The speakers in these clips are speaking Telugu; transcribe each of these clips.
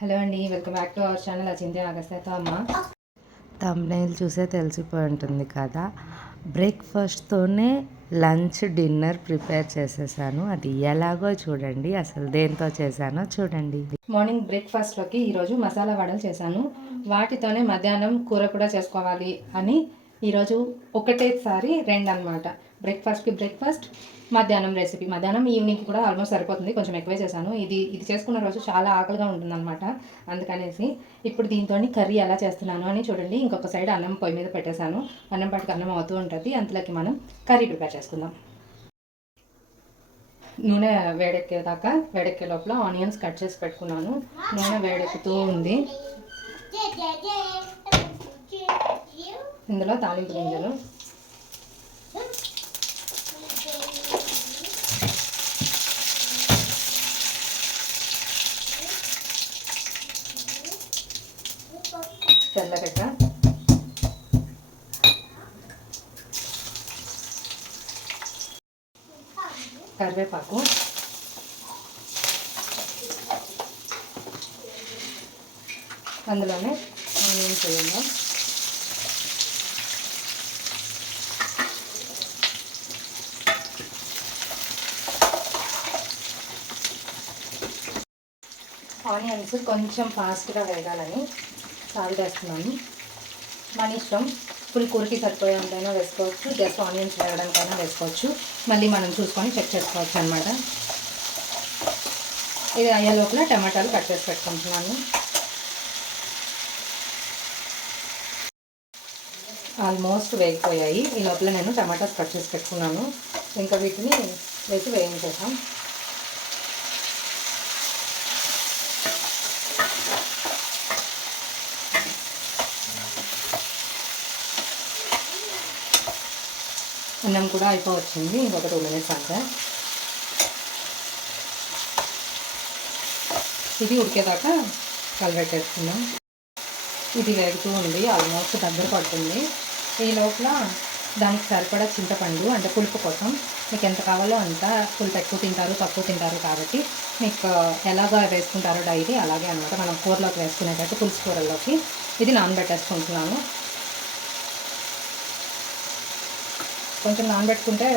హలో అండి, welcome back to our channel అచింతే ఆగస్తేతో అమ్మ. థంబ్నెయిల్ చూసే తెలిసిపోయి ఉంటుంది కదా. బ్రేక్ఫాస్ట్తోనే లంచ్ డిన్నర్ ప్రిపేర్ చేసేసాను. అది ఎలాగో చూడండి, అసలు దేంతో చేశానో చూడండి. మార్నింగ్ బ్రేక్ఫాస్ట్లోకి ఈరోజు మసాలా వడలు చేశాను. వాటితోనే మధ్యాహ్నం కూర కూడా చేసుకోవాలి అని ఈరోజు ఒకటేసారి రెండు అనమాట. బ్రేక్ఫాస్ట్కి బ్రేక్ఫాస్ట్, మధ్యాహ్నం రెసిపీ. మధ్యాహ్నం ఈవినింగ్కి కూడా ఆల్మోస్ట్ సరిపోతుంది, కొంచెం ఎక్కువే చేశాను. ఇది చేసుకున్న రోజు చాలా ఆకలిగా ఉంటుందన్నమాట. అందుకనేసి ఇప్పుడు దీంతో కర్రీ ఎలా చేస్తున్నాను అని చూడండి. ఇంకొక సైడ్ అన్నం పొయ్యి మీద పెట్టేశాను. అన్నం పాటికి అన్నం అవుతూ ఉంటుంది, అంతలోకి మనం కర్రీ ప్రిపేర్ చేసుకుందాం. నూనె వేడెక్కే లోపల ఆనియన్స్ కట్ చేసి పెట్టుకున్నాను. నూనె వేడెక్కుతూ ఉంది. ఇందులో తాలింపు గింజలు, తెల్లగడ్డ, కరివేపాకు, అందులోనే ఆనియన్స్ వేయండి. ఆనియన్స్ కొంచెం ఫాస్ట్గా వేగాలని సాల్ట్ వేస్తున్నాను. మన ఇష్టం, ఫుల్ కూరకి సరిపోయేంతైనా వేసుకోవచ్చు, జస్ట్ ఆనియన్స్ వేయడానికైనా వేసుకోవచ్చు. మళ్ళీ మనం చూసుకొని చెక్ చేసుకోవచ్చు అనమాట. ఇది అయ్యే లోపల టమాటాలు కట్ చేసి పెట్టుకుంటున్నాను. ఆల్మోస్ట్ వేగిపోయాయి. ఈ లోపల నేను టమాటాస్ కట్ చేసి పెట్టుకున్నాను. ఇంకా వీటిని వేసి వేయించేసాం. అన్నం కూడా అయిపోవచ్చింది, ఇంకొక 2 minutes అంతే. ఇది ఉడికేదాకా కలిపెట్టేసుకున్నాం. ఇది వేగుతూ ఉంది, ఆల్మోస్ట్ దగ్గర పడుతుంది. ఈ లోపల దానికి సరిపడా చింతపండు, అంటే పులుపు కోసం మీకు ఎంత కావాలో అంత, పులుపు ఎక్కువ తింటారు తక్కువ తింటారు కాబట్టి మీకు ఎలాగ వేసుకుంటారో డైలీ అలాగే అనమాట. మనం కూరలోకి వేసుకునేటట్టు పులుసు కూరల్లోకి ఇది నానబెట్టేసుకుంటున్నాను. కొంచెం నానబెట్టుకుంటే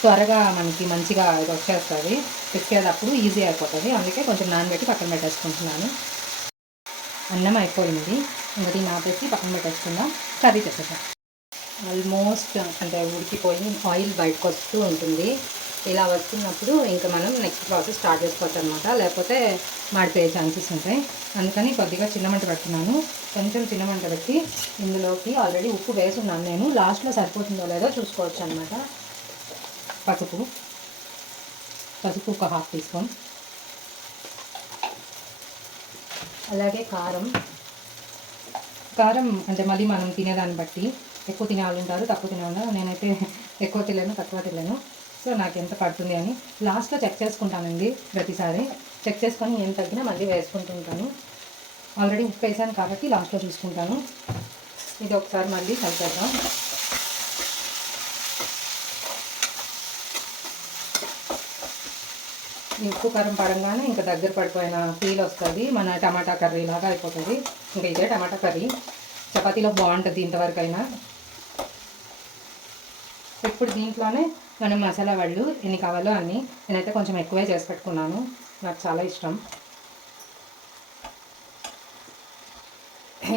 త్వరగా మనకి మంచిగా ఇది వచ్చేస్తుంది, పిసికేటప్పుడు ఈజీ అయిపోతుంది. అందుకే కొంచెం నానబెట్టి పక్కన పెట్టేసుకుంటున్నాను. అన్నం అయిపోయింది, ఇంకటి నాపేసి పక్కన పెట్టేసుకుందాం. కర్రీ చేసేద్దాం. ఆల్మోస్ట్ అంటే ఉడికిపోయి ఆయిల్ బయటకు వస్తూ ఉంటుంది. ఇలా వస్తున్నప్పుడు ఇంకా మనం నెక్స్ట్ ప్రాసెస్ స్టార్ట్ చేసుకోవచ్చు అనమాట, లేకపోతే మాడిపోయే ఛాన్సెస్ ఉంటాయి. అందుకని కొద్దిగా చిన్నమంట పెడుతున్నాను. కొంచెం చిన్నమంట పెట్టి ఇందులోకి ఆల్రెడీ ఉప్పు వేసున్నాను నేను. లాస్ట్లో సరిపోతుందో లేదో చూసుకోవచ్చు అనమాట. పసుపు ఒక 1/2 teaspoon, అలాగే కారం అంటే మళ్ళీ మనం తినేదాన్ని బట్టి, ఎక్కువ తినే వాళ్ళు ఉంటారు, తక్కువ తినే వాళ్ళు. నేనైతే ఎక్కువ తినలేను, తక్కువ తినలేను. సో నాకు ఎంత పడుతుంది అని లాస్ట్లో చెక్ చేసుకుంటానండి. ప్రతిసారి చెక్ చేసుకొని ఏం తగ్గినా మళ్ళీ వేసుకుంటుంటాను. ఆల్రెడీ ఉప్పు వేసాను కాబట్టి లాస్ట్లో చూసుకుంటాను. ఇది ఒకసారి మళ్ళీ కలిపేద్దాం. ఈ ఉప్పు కారం పడంగానే ఇంకా దగ్గర పడిపోయిన ఫీల్ వస్తుంది, మన టమాటా కర్రీ లాగా అయిపోతుంది. ఇంకా ఇదే టమాటా కర్రీ చపాతీలో బాగుంటుంది ఇంతవరకైనా. ఇప్పుడు దీంట్లోనే మనం మసాలా వడలు ఎన్ని కావాలో అన్నీ, నేనైతే కొంచెం ఎక్కువే చేసి పెట్టుకున్నాను, నాకు చాలా ఇష్టం.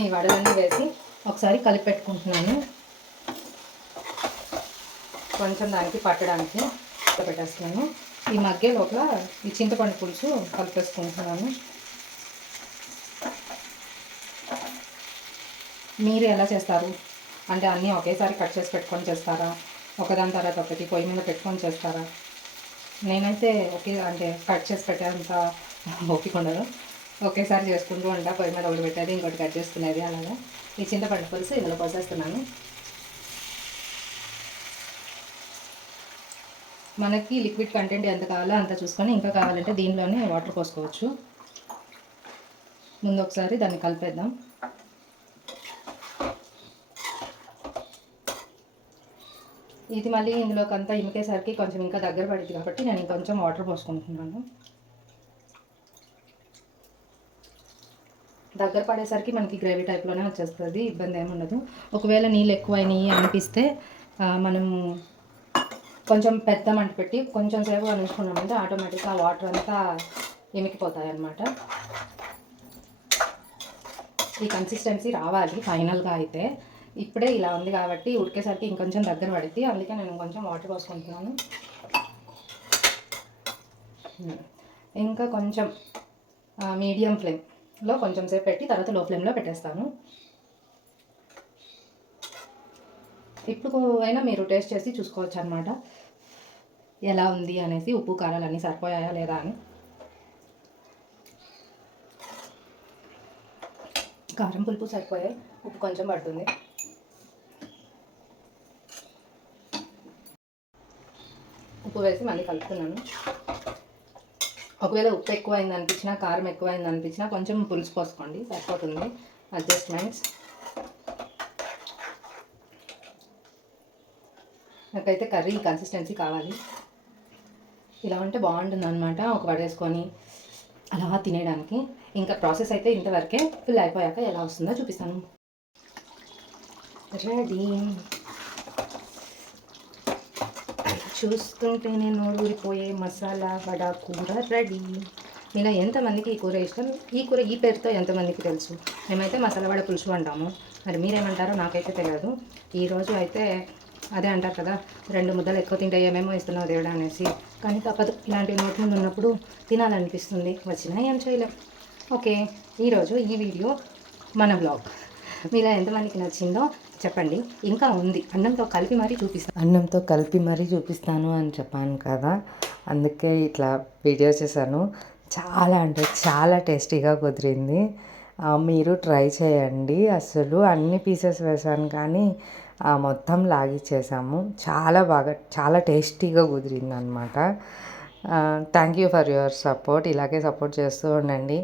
ఈ వడలన్నీ వేసి ఒకసారి కలిపి పెట్టుకుంటున్నాను. కొంచెం దానికి పట్టడానికి పెట్టేస్తున్నాను. ఈ మధ్య లోపల ఈ చింతపండు పులుసు కలిపేసుకుంటున్నాను. మీరు ఎలా చేస్తారు? అంటే అన్నీ ఒకేసారి కట్ చేసి పెట్టుకొని చేస్తారా, ఒకదాని తర్వాత ఒకటి పొయ్యి మీద పెట్టుకొని చేస్తారా? నేనైతే అంటే కట్ చేసి పెట్టేంత ఓపిక ఉండదు. ఒకేసారి చేసుకుంటూ ఉంటా, పొయ్యి మీద ఒకటి పెట్టేది ఇంకోటి కట్ చేసుకునేది. అలాగా ఈ చింతపండు పులుసు ఇందులో పోసేస్తున్నాను. మనకి లిక్విడ్ కంటెంట్ ఎంత కావాలో అంత చూసుకొని, ఇంకా కావాలంటే దీనిలోనే వాటర్ పోసుకోవచ్చు. ముందు ఒకసారి దాన్ని కలిపేద్దాం. ఇది మళ్ళీ ఇందులోకి అంతా ఇమికేసరికి కొంచెం ఇంకా దగ్గర పడింది కాబట్టి నేను ఇంకొంచెం వాటర్ పోసుకుంటున్నాను. దగ్గర పడేసరికి మనకి గ్రేవీ టైప్లోనే వచ్చేస్తుంది, ఇబ్బంది ఏమి ఉండదు. ఒకవేళ నీళ్ళు ఎక్కువైనాయి అనిపిస్తే మనము కొంచెం పెద్ద మంట పెట్టి కొంచెం సేపు ఉంచుకున్నామంటే ఆటోమేటిక్గా వాటర్ అంతా ఎమికిపోతాయి అన్నమాట. ఈ కన్సిస్టెన్సీ రావాలి ఫైనల్గా అయితే. ఇప్పుడే ఇలా ఉంది కాబట్టి ఉడికేసరికి ఇంకొంచెం దగ్గర పడుద్ది, అందుకే నేను కొంచెం వాటర్ పోసుకుంటున్నాను. ఇంకా కొంచెం మీడియం ఫ్లేమ్లో కొంచెం సేపు పెట్టి తర్వాత లో ఫ్లేమ్లో పెట్టేస్తాను. ఇప్పుడు అయినా మీరు టేస్ట్ చేసి చూసుకోవచ్చు అనమాట, ఎలా ఉంది అనేసి, ఉప్పు కారాలు అన్నీ సరిపోయాయా లేదా అని. కారం పులుపు సరిపోయాయి, ఉప్పు కొంచెం పడుతుంది. ఉప్పు వేసి మళ్ళీ కలుపుతున్నాను. ఒకవేళ ఉప్పు ఎక్కువైంది అనిపించినా కారం ఎక్కువైంది అనిపించినా కొంచెం పులుసు పోసుకోండి, సరిపోతుంది. అడ్జస్ట్మెంట్స్. నాకైతే కర్రీ కన్సిస్టెన్సీ కావాలి, ఇలా ఉంటే బాగుంటుంది అనమాట. ఒక వడేసుకొని అలా తినేయడానికి. ఇంకా ప్రాసెస్ అయితే ఇంతవరకే. ఫుల్ అయిపోయాక ఎలా వస్తుందో చూపిస్తాను. రెడీ. చూస్తుంటేనే నోరూరిపోయే మసాలా వడ కూర రెడీ. మీలో ఎంతమందికి ఈ కూర ఇష్టం? ఈ కూర ఈ పేరుతో ఎంతమందికి తెలుసు? మేమైతే మసాలా వడ పులుసు అంటాము, మరి మీరేమంటారో నాకైతే తెలియదు. ఈరోజు అయితే అదే అంటారు కదా, 2 ముద్దలు ఎక్కువ తింటే ఏమేమో ఇస్తున్నావు దేవుడా అనేసి. కానీ తప్పదు, ఇలాంటివి నోటి ముందు ఉన్నప్పుడు తినాలనిపిస్తుంది, వచ్చినా ఏం చేయలేం. ఓకే, ఈరోజు ఈ వీడియో మన బ్లాగ్ మీలో ఎంతమందికి నచ్చిందో చెప్పండి. ఇంకా ఉంది, అన్నంతో కలిపి మరీ చూపిస్తాను అని చెప్పాను కదా, అందుకే ఇట్లా వీడియో చేశాను. చాలా అంటే చాలా టేస్టీగా కుదిరింది. మీరు ట్రై చేయండి. అసలు అన్ని పీసెస్ వేసాను కానీ మొత్తం లాగిచ్చేసాము. చాలా బాగా, చాలా టేస్టీగా కుదిరింది అనమాట. Thank you for your support. ఇలాగే సపోర్ట్ చేస్తూ ఉండండి.